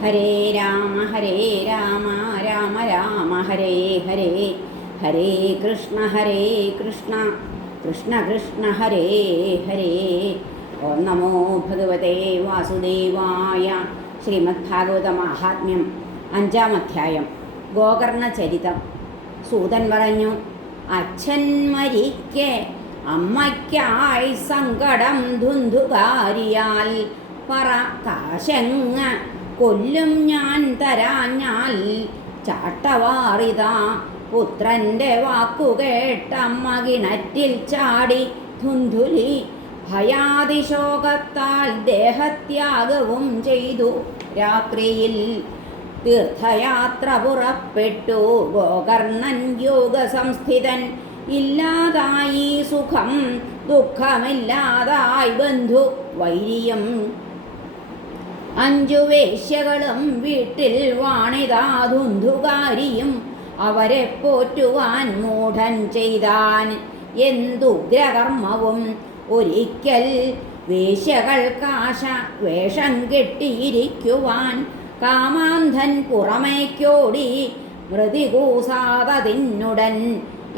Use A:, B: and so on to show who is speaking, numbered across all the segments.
A: ഹരേ രാമ ഹരേ രാമ രാമ രാമ ഹരേ ഹരേ ഹരേ കൃഷ്ണ ഹരേ കൃഷ്ണ കൃഷ്ണ കൃഷ്ണ ഹരേ ഹരേ. ഓം നമോ ഭഗവതേ വാസുദേവായ ശ്രീമദ്ഭാഗവത മഹാത്മ്യം അഞ്ചാം അധ്യായം. ഗോകർണ ചരിതം സൂതൻ പറഞ്ഞു അച്ഛൻ മരിക്കെ അമ്മയ്ക്കായി സങ്കടം ധുന്ധുകാരിയാൽ പറ കാശങ്ങ കൊല്ലും ഞാൻ തരാഞ്ഞാൽ ചാട്ടവാറിത. പുത്രന്റെ വാക്കുകേട്ടമ്മ കിണറ്റിൽ ചാടി ധുന്ധുലി ഭയാതിശോകത്താൽ ദേഹത്യാഗവും ചെയ്തു. രാത്രിയിൽ തീർത്ഥയാത്ര പുറപ്പെട്ടു. ഗോകർണൻ യോഗ സംസ്ഥിതൻ ഇല്ലാതായി. സുഖം ദുഃഖമില്ലാതായി. ബന്ധു വൈരിയും അഞ്ചു വേശ്യകളും വീട്ടിൽ വാണിതാതുന്ധുകാരിയും അവരെ പോറ്റുവാൻ മൂഢൻ ചെയ്താൻ എന്തുഗ്രകർമ്മവും ഒരിക്കൽ വേശ്യകൾ കാശ വേഷം കെട്ടിയിരിക്കുവാൻ കാമാന്ധൻ പുറമേക്കോടി മൃതികൂസാതതിന്നുടൻ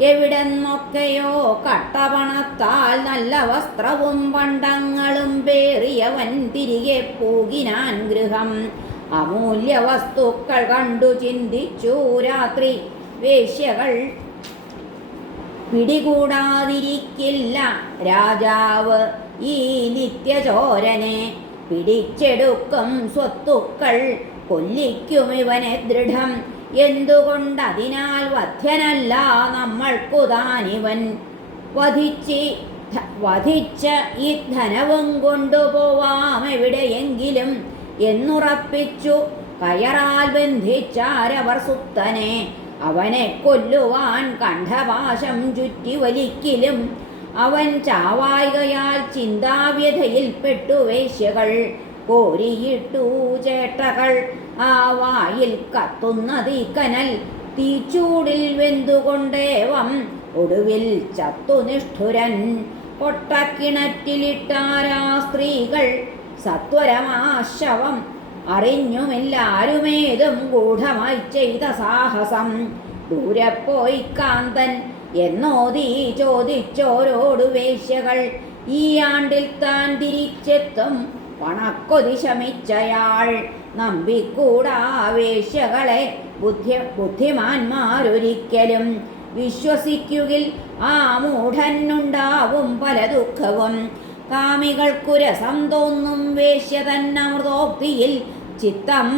A: എവിടെന്നൊക്കെയോ കട്ടപണത്താൽ നല്ല വസ്ത്രവും പണ്ടങ്ങളും പേറിയവൻ തിരികെ പോകിനാൻ ഗൃഹം. അമൂല്യ വസ്തുക്കൾ കണ്ടു ചിന്തിച്ചു രാത്രി. വേശ്യകൾ പിടികൂടാതിരിക്കില്ല. രാജാവ് ഈ നിത്യചോരനെ പിടിച്ചെടുക്കും സ്വത്തുക്കൾ. കൊല്ലിക്കും ഇവനെ ദൃഢം. എന്തുകൊണ്ടതിനാൽ വധ്യനല്ല നമ്മൾക്കു താനിവൻ വധിച്ച് വധിച്ച ഈ ധനവും കൊണ്ടുപോവാം എവിടെയെങ്കിലും എന്നുറപ്പിച്ചു. കയറാൽ ബന്ധിച്ചാരവർ സുത്തനെ അവനെ കൊല്ലുവാൻ കണ്ഠപാശം ചുറ്റി വലിക്കിലും. അവൻ ചാവായികയാൽ ചിന്താവ്യതയിൽപ്പെട്ടു വേശ്യകൾ കോരിയിട്ടു ചേട്ടകൾ. ആ വായിൽ കത്തുന്ന കനൽ തീച്ചൂടിൽ വെന്തുകൊണ്ടേവം ഒടുവിൽ ചത്തു നിഷ്ഠുരൻ പൊട്ടക്കിണറ്റിലിട്ടാരാ സ്ത്രീകൾ സത്വരമാശവം അറിഞ്ഞുമില്ലാരുമേതും ഗൂഢമായി ചെയ്ത സാഹസം. ദൂരെ പോയി കാന്തൻ എന്നോതീ ചോദിച്ചോരോടു വേശ്യകൾ. ഈ ആണ്ടിൽ താൻ തിരിച്ചെത്തും. പണക്കൊതി ശമിച്ചയാൾ. നമ്പിക്കൂടാ വേശ്യകളെ ബുദ്ധി ബുദ്ധിമാന്മാരൊരിക്കലും വിശ്വസിക്കുകിൽ ആ മൂഢനുണ്ടാവും പല ദുഃഖവും. കാമികൾക്കുരസം തോന്നും വേശ്യ തന്നമൃതോക്തിയിൽ ചിത്തം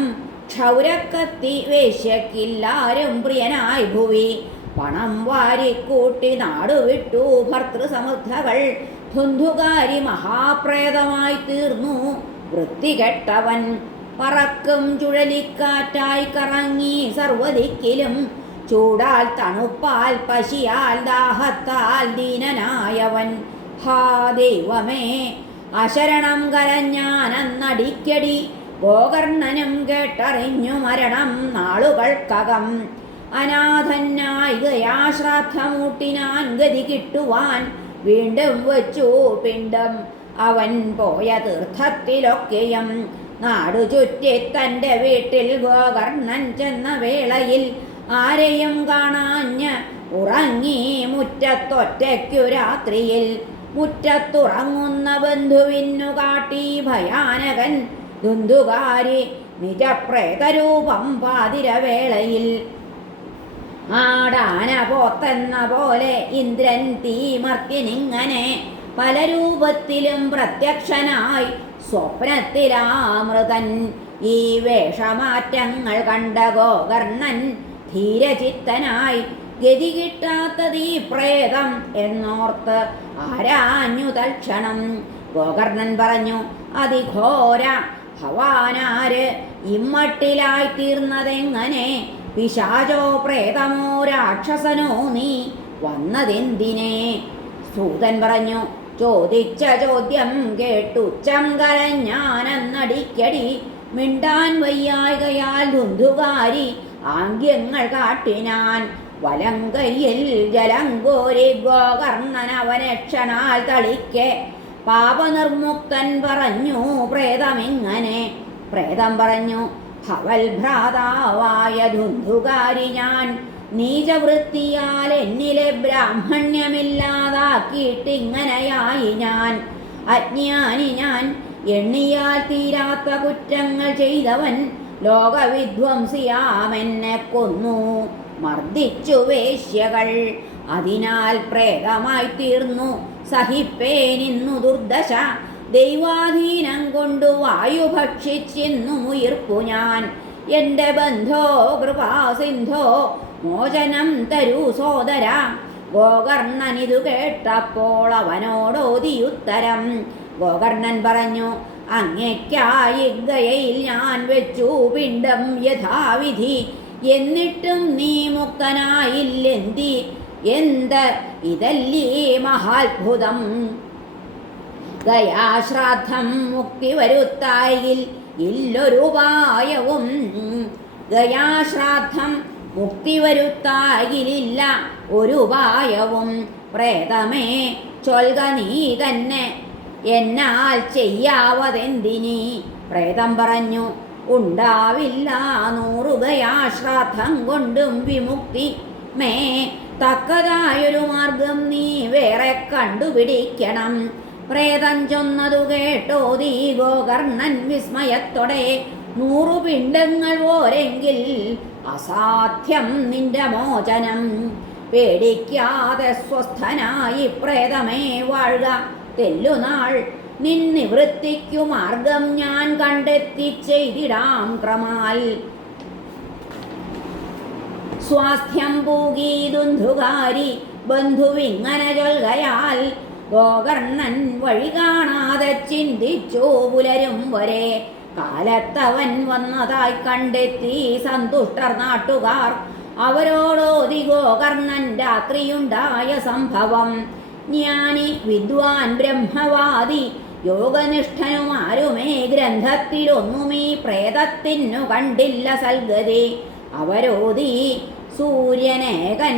A: ക്ഷൗരക്കത്തി വേശ്യക്കില്ലാരും പ്രിയനായി ഭുവി. പണം വാരിക്കൂട്ടി നാടുവിട്ടു ഭർത്തൃസമൃദ്ധകൾ ധുന്ധുകാരി മഹാപ്രേതമായി തീർന്നു വൃത്തികെട്ടവൻ പറക്കും ചുഴലിക്കാറ്റായി കറങ്ങി സർവദിക്കിലും ചൂടാൽ തണുപ്പാൽ പശിയാൽ ദാഹത്താൽ ദീനനായവൻ. ഹാ ദൈവമേ അശരണം കരഞ്ഞാനന്നടിക്കടി ഗോകർണനും കേട്ടറിഞ്ഞു മരണം നാളുകൾക്കകം. അനാഥനായി ഗയാശ്രാദ്ധമൂട്ടിനാൻ ഗതി കിട്ടുവാൻ വീണ്ടും വച്ചു പിണ്ടം. അവൻ പോയ തീർത്ഥത്തിലൊക്കെയും നാടു ചുറ്റി തന്റെ വീട്ടിൽ ഗോകർണൻ ചെന്ന വേളയിൽ ആരെയും കാണാഞ്ഞ് ഉറങ്ങി മുറ്റത്തൊറ്റയ്ക്കു രാത്രിയിൽ മുറ്റത്തുറങ്ങുന്ന ബന്ധുവിന്നു കാട്ടി ഭയാനകൻ ദുന്തുകാരി നിജപ്രേതരൂപം പാതിരവേളയിൽ ആടാന പോത്തെന്ന പോലെ ഇന്ദ്രൻ തീമർത്തിനിങ്ങനെ പല രൂപത്തിലും പ്രത്യക്ഷനായി സ്വപ്നത്തിലാമൃതൻ ഈ വേഷമാറ്റങ്ങൾ കണ്ട ഗോകർണൻ ധീരചിത്തനായി ഗതി കിട്ടാത്തത് ഈ പ്രേതം എന്നോർത്ത് ആരാഞ്ഞു തൽക്ഷണം. ഗോകർണൻ പറഞ്ഞു അതിഘോര ഭവാനാര് ഇമ്മട്ടിലായി തീർന്നതെങ്ങനെ? പിശാചോ പ്രേതമോ രാക്ഷസനോ നീ വന്നതെന്തിനെ? സൂതൻ പറഞ്ഞു ചോദിച്ച ചോദ്യം കേട്ടുച്ചം കരഞ്ഞാനെന്നടിക്കടി മിണ്ടാൻ വയ്യായകയാൽ ധുന്ധുകാരി ആംഗ്യങ്ങൾ കാട്ടിനാൻ വലങ്കയിൽ ജലം കോരി ഗോകർണൻ അവനക്ഷണാൽ തളിക്കെ. പാപനിർമുക്തൻ പറഞ്ഞു പ്രേതമിങ്ങനെ. പ്രേതം പറഞ്ഞു ഭവൽഭ്രാതാവായ ധുന്ധുകാരി ഞാൻ നീചവൃത്തിയാൽ എന്നിലെ ബ്രാഹ്മണ്യമില്ലാതാക്കിയിട്ടിങ്ങനെയായി ഞാൻ. അജ്ഞാനി ഞാൻ എണ്ണിയാൽ തീരാത്ത കുറ്റങ്ങൾ ചെയ്തവൻ ലോകവിധ്വംസിയാമെന്നെ കൊന്നു. മർദ്ദിച്ചു വേശ്യകൾ. അതിനാൽ പ്രേതമായി തീർന്നു. സഹിപ്പേനിന്നു ദുർദശ. ദൈവാധീനം കൊണ്ടു വായു ഭക്ഷിച്ചിന്നു ഉയർപ്പു ഞാൻ. എന്റെ ബന്ധോ കൃപാസിന്ധോ മോചനം തരൂ സോദര. ഗോകർണനിതു കേട്ടപ്പോൾ അവനോടോതിയുത്തരം. ഗോകർണൻ പറഞ്ഞു അങ്ങയ്ക്കായി ഗയയിൽ ഞാൻ വെച്ചു പിണ്ടം യഥാവിധി. എന്നിട്ടും നീ മുക്തനായില്ലെന്തി? എന്ത്? ഇതല്ലേ മഹാത്ഭുതം. ഗയാശ്രാദ്ധം മുക്തി വരുത്തായിൽ ഇല്ലൊരുപായവും ഗയാശ്രാദ്ധം മുക്തി വരുത്തായിലില്ല ഒരുപായവും പ്രേതമേ ചൊൽക നീ തന്നെ. എന്നാൽ ചെയ്യാവതെന്തിനി? പ്രേതം പറഞ്ഞു ഉണ്ടാവില്ല നൂറുകയാശ്രാദ്ധം കൊണ്ടും വിമുക്തി. മേ തക്കതായൊരു മാർഗം നീ വേറെ കണ്ടുപിടിക്കണം. പ്രേതം ചൊന്നതു കേട്ടോ ദീ ഗോകർണൻ വിസ്മയത്തോടെ നൂറു പിണ്ടങ്ങൾ പോരെങ്കിൽ അസാധ്യം നിന്റെ മോചനം. പേടിക്കാതെ സ്വസ്ഥനായി പ്രേതമേ വാഴുക. തെല്ലുനാൾ നിന്നിവൃത്തിക്കു മാർഗം ഞാൻ കണ്ടെത്തി ചെയ്തിടാം ക്രമാൽ. സ്വാസ്ഥ്യം പൂകി ദുന്ധുകാരി ബന്ധുവിങ്ങനെ ചൊൽകയാൽ ഗോകർണൻ വഴി കാണാതെ ചിന്തിച്ചു പുലരും വരെ. കാലത്തവൻ വന്നതായി കണ്ടെത്തി സന്തുഷ്ടർ നാട്ടുകാർ. അവരോടോതികോ കർണൻ രാത്രിയുണ്ടായ സംഭവം. ജ്ഞാനി വിദ്വാൻ ബ്രഹ്മവാദി യോഗനിഷ്ഠനുമാരുമേ ഗ്രന്ഥത്തിലൊന്നുമീ പ്രേതത്തിനു കണ്ടില്ല സൽഗതി. അവരോധി സൂര്യനേകൻ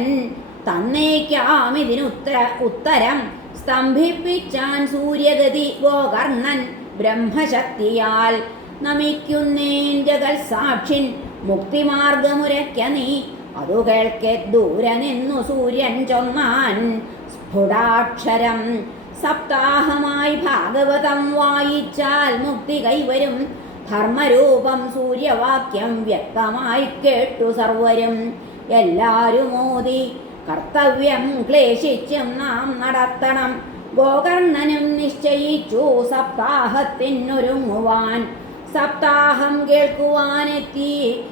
A: തന്നേക്കാമിതിനുത്തര ഉത്തരം സ്തംഭിപ്പിച്ചാൻ സൂര്യഗതി ഗോകർണൻ ബ്രഹ്മശക്തിയാൽ. നമിക്കുന്നേൻ ജഗൽ സാക്ഷിൻ മുക്തിമാർഗമുരയ്ക്ക നീ. അതു കേൾക്കെ ദൂരെ നിന്നു സൂര്യൻ ചൊന്നാൻ സ്ഫുടാക്ഷരം സപ്താഹമായി ഭാഗവതം വായിച്ചാൽ മുക്തി കൈവരും. ധർമ്മരൂപം സൂര്യവാക്യം വ്യക്തമായി കേട്ടു സർവരും. എല്ലാരും മോദി കർത്തവ്യം ക്ലേശിച്ചും നാം നടത്തണം. ഗോകർണനും നിശ്ചയിച്ചു സപ്താഹത്തിനൊരുങ്ങുവാൻ. സപ്താഹം കേൾക്കുവാനെത്തി.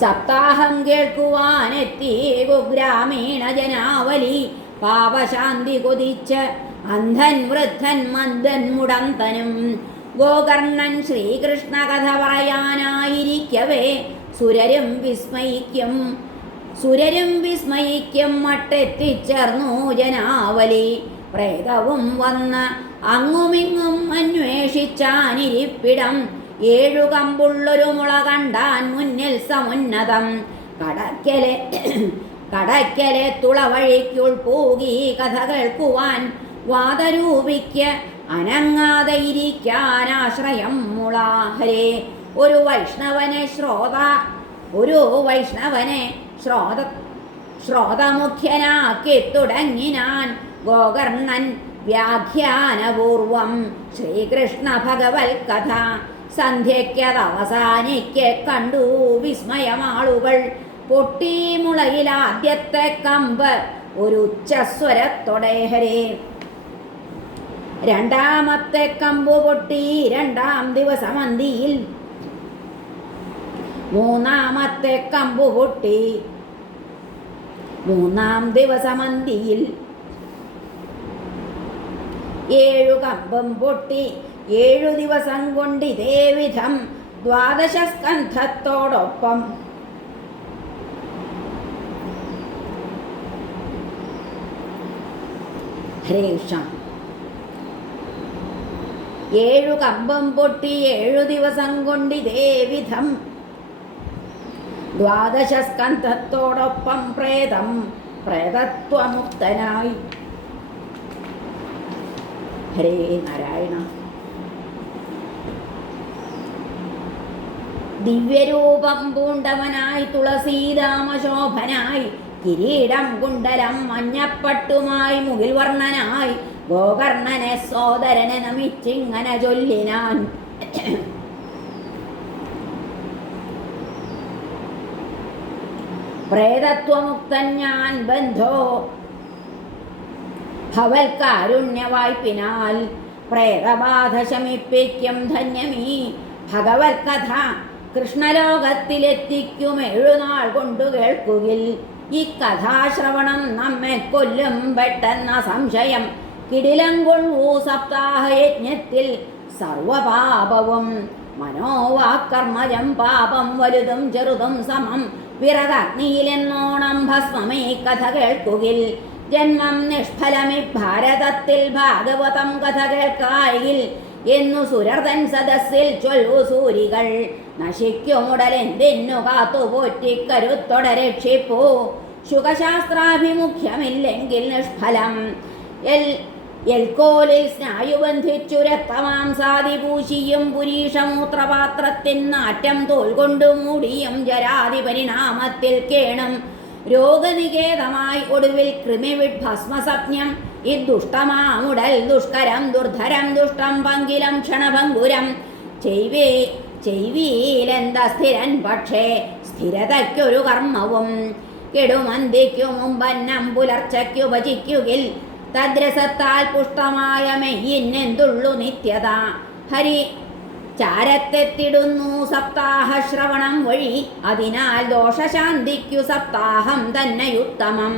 A: സപ്താഹം കേൾക്കുവാനെത്തി. കുഗ്രാമീണ ജനാവലി. പാപശാന്തി കൊതിച്ച് അന്ധൻ വൃദ്ധൻ മന്ദൻ മുടന്തനും. ഗോകർണൻ ശ്രീകൃഷ്ണ കഥ പറയാനായിരിക്കവേ. സുരരും വിസ്മയിക്കും. സുരരും വിസ്മയിക്കും. മട്ടെത്തിച്ചേർന്നു ജനാവലി. പ്രേതവും വന്ന് അങ്ങുമിങ്ങും അന്വേഷിച്ചാനിരിപ്പിടം. ഏഴു കമ്പുള്ളൊരു മുള കണ്ടാൻ മുന്നിൽ സമുന്നതം. കടക്കലെ കടക്കലെ തുളവഴിക്കുൾ പോകി കഥ കേൾക്കുവാൻ വാദരൂപിക്ക് അനങ്ങാതെ ഇരിക്കാൻ ആശ്രയം മുളാഹരെ. ഒരു വൈഷ്ണവനെ ശ്രോത ഒരു വൈഷ്ണവനെ ശ്രോത ശ്രോതമുഖ്യനാക്കി തുടങ്ങിനാൻ ഗോകർണൻ വ്യാഖ്യാനപൂർവം ശ്രീകൃഷ്ണ ഭഗവൽ കഥ. സന്ധ്യയ്ക്കത് അവസാനിക്കെ കണ്ടു വിസ്മയമാളുകൾ. പൊട്ടിമുളയിലാദ്യത്തെ കമ്പ് ഒരു ഉച്ചസ്വരത്തോടെ ഹരേ. രണ്ടാമത്തെ കമ്പ് പൊട്ടി രണ്ടാം ദിവസം അന്തിയിൽ മൂന്നാമത്തെ കമ്പ് പൊട്ടി മൂന്നാം ദിവസമന്തിയിൽ. ഏഴു കമ്പും പൊട്ടി. ഏഴു ദിവസം കൊണ്ട് ഇതേവിധം ദ്വാദശ സ്കന്ധത്തോടൊപ്പം ഹരേ ഏഴു കമ്പം പൊട്ടി ഏഴു ദിവസം കൊണ്ട് ഇതേവിധം ദ്വാദശ സ്കന്ധത്തോടൊപ്പം പ്രേതം പ്രേതത്വമുക്തനായി. ഹരേ നാരായണ. ദിവ്യരൂപം പൂണ്ടവനായി തുളസീതാമശോഭനായി കിരീടം കുണ്ടലം മഞ്ഞപ്പട്ടുമായി മുകിൽ വർണനായി ഗോകർണനെ സോദരനെ നമിച്ചിങ്ങനെ ചൊല്ലിനാൻ. പ്രേതത്വമുക്തൻ ഞാൻ ബന്ധോ ഭവൽ കാരുണ്യവായ്പിനാൽ പ്രേതബാധ ശമിപ്പിക്കും ധന്യമീ ഭഗവത് കഥ കൃഷ്ണലോകത്തിലെത്തിക്കും എഴുനാൾ കൊണ്ടു കേൾക്കുകിൽ. ഈ കഥാശ്രവണം നമ്മെ കൊല്ലും പെട്ടെന്ന സംശയം. കിടിലം കൊള്ളൂ സപ്താഹയജ്ഞത്തിൽ സർവപാപവും മനോവാക്കർമ്മജം പാപം വലുതും ചെറുതും സമം. വിറകഗ്നിയിലെന്നോണം ഭസ്മമേ കഥ കേൾക്കുകിൽ. ജന്മം നിഷ്ഫലമി ഭാരതത്തിൽ ഭാഗവതം കഥ കേൾക്കായിൽ എന്നു സുരർതൻ സദസ്സിൽ ചൊല്ലു സൂരികൾ. നശിക്കുമുടലെന്തിന്നു കാത്തു പോറ്റിക്കരുത്തൊടെ രക്ഷിപ്പൂ. ശുഖശാസ്ത്രാഭിമുഖ്യമില്ലെങ്കിൽ നിഷ്ഫലം. എൽ എൽക്കോലിൽ സ്നായുബന്ധിച്ചു രക്തമാംസാദി പൂശിയും പുരീഷമൂത്രപാത്രത്തിൻ നാറ്റം തോൽ കൊണ്ടു മൂടിയും ജരാതി പരിണാമത്തിൽ കേണം. രോഗനികേതമായി ഒടുവിൽ കൃമിവിഡ് ഭസ്മസപ്നം ഇദുഷ്ടമാമുടൽ ദുഷ്കരം ദുർധരം ദുഷ്ടം പങ്കിലം ക്ഷണഭങ്കുരം. ചെയ്വേ ചെയ്വീലെന്ത സ്ഥിരൻ പക്ഷേ സ്ഥിരതയ്ക്കൊരു കർമ്മവും. കെടുമന്തിക്കു മുമ്പന്നം പുലർച്ചയ്ക്കു ഭജിക്കുകിൽ തദ്രസത്താൽ പുഷ്ടമായ മെയ്യിന്നെന്തുള്ളു നിത്യത. ഹരി ചാരത്തെത്തിടുന്നു സപ്താഹ ശ്രവണം വഴി. അതിനാൽ ദോഷശാന്തിക്കു സപ്താഹം തന്നെയുത്തമം.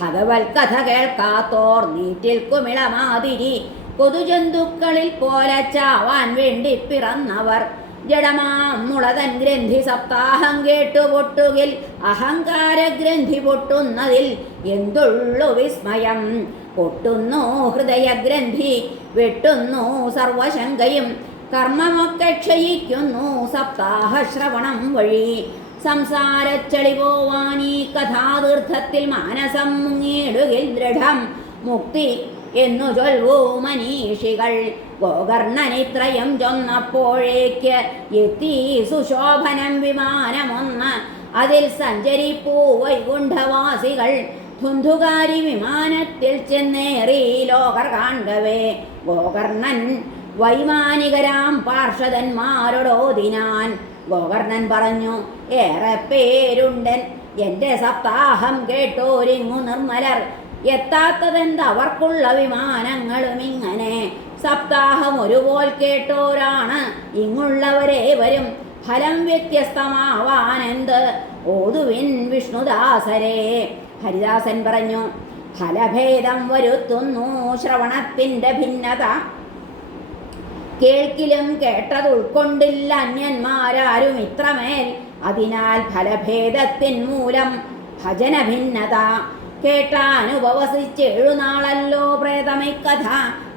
A: ഭഗവത് കഥ കേൾക്കാത്തോർ നീറ്റിൽ കുമിളമാതിരി കൊതുജന്തുക്കളിൽ പോലെ ചാവാൻ വേണ്ടി പിറന്നവർ. ജഡമാം മുളതൻ ഗ്രന്ഥി സപ്താഹം കേട്ടു പൊട്ടുകിൽ. അഹങ്കാര ഗ്രന്ഥി പൊട്ടുന്നതിൽ എന്തുള്ളു വിസ്മയം. പൊട്ടുന്നു ഹൃദയഗ്രന്ഥി വെട്ടുന്നു സർവശങ്കയും. കർമ്മമൊക്കെ ക്ഷയിക്കുന്നു സപ്താഹ ശ്രവണം വഴി. സംസാരച്ചളി പോവാൻ ഈ കഥാതീർത്ഥത്തിൽ മാനസം മുങ്ങിയിടുകിൽ ദൃഢം. മുക്തി എന്നു ചൊൽവോ മനീഷികൾ. ഗോകർണനിത്രയം ചൊന്നപ്പോഴേക്ക് എത്തി സുശോഭനം വിമാനമൊന്ന്. അതിൽ സഞ്ചരിപ്പൂ വൈകുണ്ഠവാസികൾ. ധുന്ധുകാരി വിമാനത്തിൽ ചെന്നേറി ലോകർ കാൺകവേ ഗോകർണൻ വൈമാനികരാം പാർഷദന്മാരോടോ ദിനാൻ. ഗോവർണൻ പറഞ്ഞു ഏറെ പേരുണ്ടൻ. എന്റെ സപ്താഹം കേട്ടോരിങ്ങു നിർമ്മലർ. എത്താത്തതെന്ത് അവർക്കുള്ള വിമാനങ്ങളും ഇങ്ങനെ. സപ്താഹം ഒരുപോൽ കേട്ടോരാണ്. ഇങ്ങുള്ളവരെ വരും. ഫലം വ്യത്യസ്തമാവാനെന്ത്? ഓതുവിൻ വിഷ്ണുദാസരെ. ഹരിദാസൻ പറഞ്ഞു ഫലഭേദം വരുത്തുന്നു. ശ്രവണത്തിന്റെ ഭിന്നത കേൾക്കിലും കേട്ടത് ഉൾക്കൊണ്ടില്ല അന്യന്മാരാരും ഇത്രമേൽ. അതിനാൽ ഫലഭേദത്തിൻ മൂലം ഭജന ഭിന്നത കേട്ടാനുപവസിച്ചെഴുനാളല്ലോ കഥ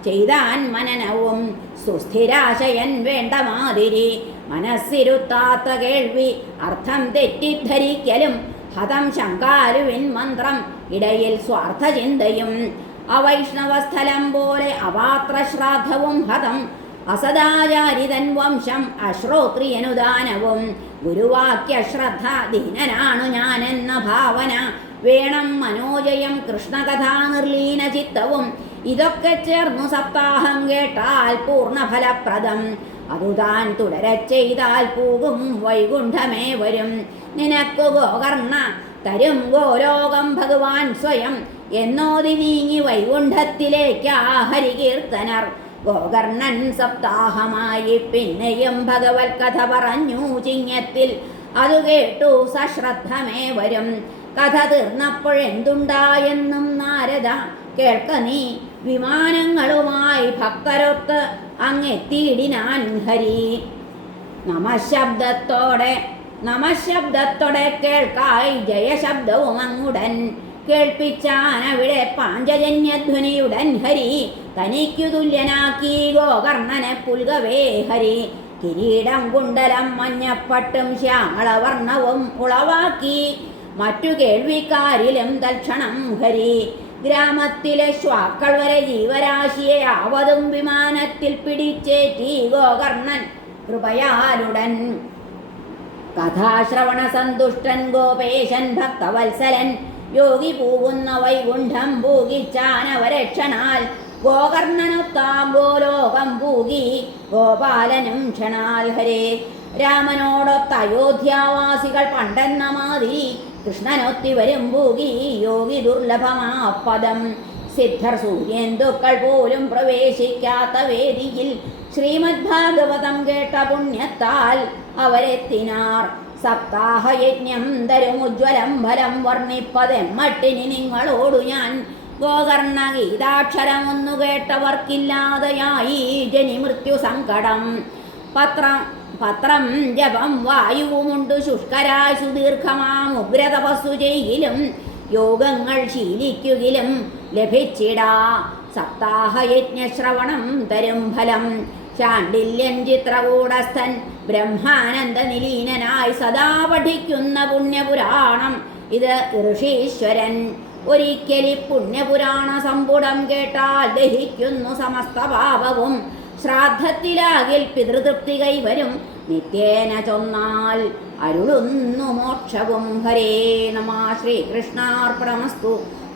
A: ചെയ്താൻ മനനവും സുസ്ഥിരാശയൻ വേണ്ട മാതിരി. മനസ്സിരുത്താത്ത കേൾവി അർത്ഥം തെറ്റിദ്ധരിക്കലും. ഹതം ശങ്കാരുവിൻ മന്ത്രം ഇടയിൽ സ്വാർത്ഥചിന്തയും. അവൈഷ്ണവസ്ഥലം പോലെ അപാത്ര ശ്രാദ്ധവും ഹതം അസദാചാരിതൻ വംശം അശ്രോത്രിയനുദാനവും. ഗുരുവാക്യ ശ്രദ്ധ ദീനനാണു ഞാനെന്ന ഭാവന. വേണം മനോജയം കൃഷ്ണകഥാ നിർലീന ചിത്തവും ഇതൊക്കെ ചേർന്നു സപ്താഹം കേട്ടാൽ പൂർണഫലപ്രദം. അതുതാൻ തുടരെ ചെയ്താൽ പോകും വൈകുണ്ഠമേ വരും. നിനക്കു ഗോകർണ തരും ഗോലോകം ഭഗവാൻ സ്വയം. എന്നോതി നീങ്ങി വൈകുണ്ഠത്തിലേക്കാ ഹരികീർത്തനർ ഗോകർണൻ സപ്താഹമായി പിന്നെയും ഭഗവത് കഥ പറഞ്ഞു ചിങ്ങത്തിൽ. അതു കേട്ടു സശ്രദ്ധമേ വരും. കഥ തീർന്നപ്പോഴെന്തുണ്ടായെന്നും നാരദ കേൾക്ക നീ. വിമാനങ്ങളുമായി ഭക്തരൊത്ത് അങ്ങെത്തിയിടിനാൻ ഹരി. നമശബ്ദത്തോടെ നമശബ്ദത്തോടെ കേൾക്കായി ജയശബ്ദവും അങ്ങുടൻ കേൾപ്പിച്ചാൻ അവിടെ പാഞ്ചജന്യധ്വനിയുടൻ ഹരി തനിക്കു തുല്യനാക്കി ഗോകർണനെ പുൽകവേ ഹരി. കിരീടം കുണ്ടലം മഞ്ഞപ്പട്ടും ശ്യാമളവർണവും ഉളവാക്കി. മറ്റു കേൾവിക്കാരിലും തൽക്ഷണം ഹരി. ഗ്രാമത്തിലെ ശ്വാക്കൾ വരെ ജീവരാശിയെ ആവതും വിമാനത്തിൽ പിടിച്ചേറ്റി ഗോകർണൻ കൃപയാലുടൻ. കഥാശ്രവണ സന്തുഷ്ടൻ ഗോപേശൻ ഭക്തവത്സലൻ യോഗി പൂവുന്ന വൈകുണ്ഠം പൂകിച്ചാനവരക്ഷണാൽ ഗോകർണനൊത്താം ഗോലോകം പൂകി ഗോപാലനും ക്ഷണാൽ ഹരേ. രാമനോടൊത്ത അയോധ്യാവാസികൾ പണ്ടെന്ന മാതിരി കൃഷ്ണനൊത്തി വരും പൂകി യോഗി ദുർലഭമാ പദം സിദ്ധർ സൂര്യേന്ദുക്കൾ പോലും പ്രവേശിക്കാത്ത വേദിയിൽ ശ്രീമദ് ഭാഗവതം കേട്ട പുണ്യത്താൽ അവരെത്തിനാർ. സപ്താഹയജ്ഞം തരും ഉജ്ജ്വലം ഫലം വർണിപ്പതെമ്മട്ടിനി നിങ്ങളോടു ഞാൻ. ഗോകർണ ഗീതാക്ഷരമൊന്നു കേട്ടവർക്കില്ലാതെയായി ജനി മൃത്യു സങ്കടം. പത്രം പത്രം ജപം വായുവുമുണ്ട് ശുഷ്കരായി സുദീർഘമാം ഉഗ്രതപസ്സു ചെയ്യിലും യോഗങ്ങൾ ശീലിക്കുകിലും ലഭിച്ചിടാ. സപ്താഹയജ്ഞശ്രവണം തരും ഫലം ശാണ്ഡില്യൻ ചിത്രകൂടസ്ഥൻ ബ്രഹ്മാനന്ദ നിലീനനായി സദാ പഠിക്കുന്ന പുണ്യപുരാണം. ഇത് ഋഷീശ്വരൻ ഒരിക്കലി പുണ്യപുരാണ സമ്പുടം കേട്ടാൽ ദഹിക്കുന്നു സമസ്ത പാപവും. ശ്രാദ്ധത്തിലാകിൽ പിതൃതൃപ്തി കൈവരും. നിത്യേന ചൊന്നാൽ അരുളുന്നു മോക്ഷവും. ഹരേ നമ ശ്രീകൃഷ്ണാർപ്പണമസ്തു.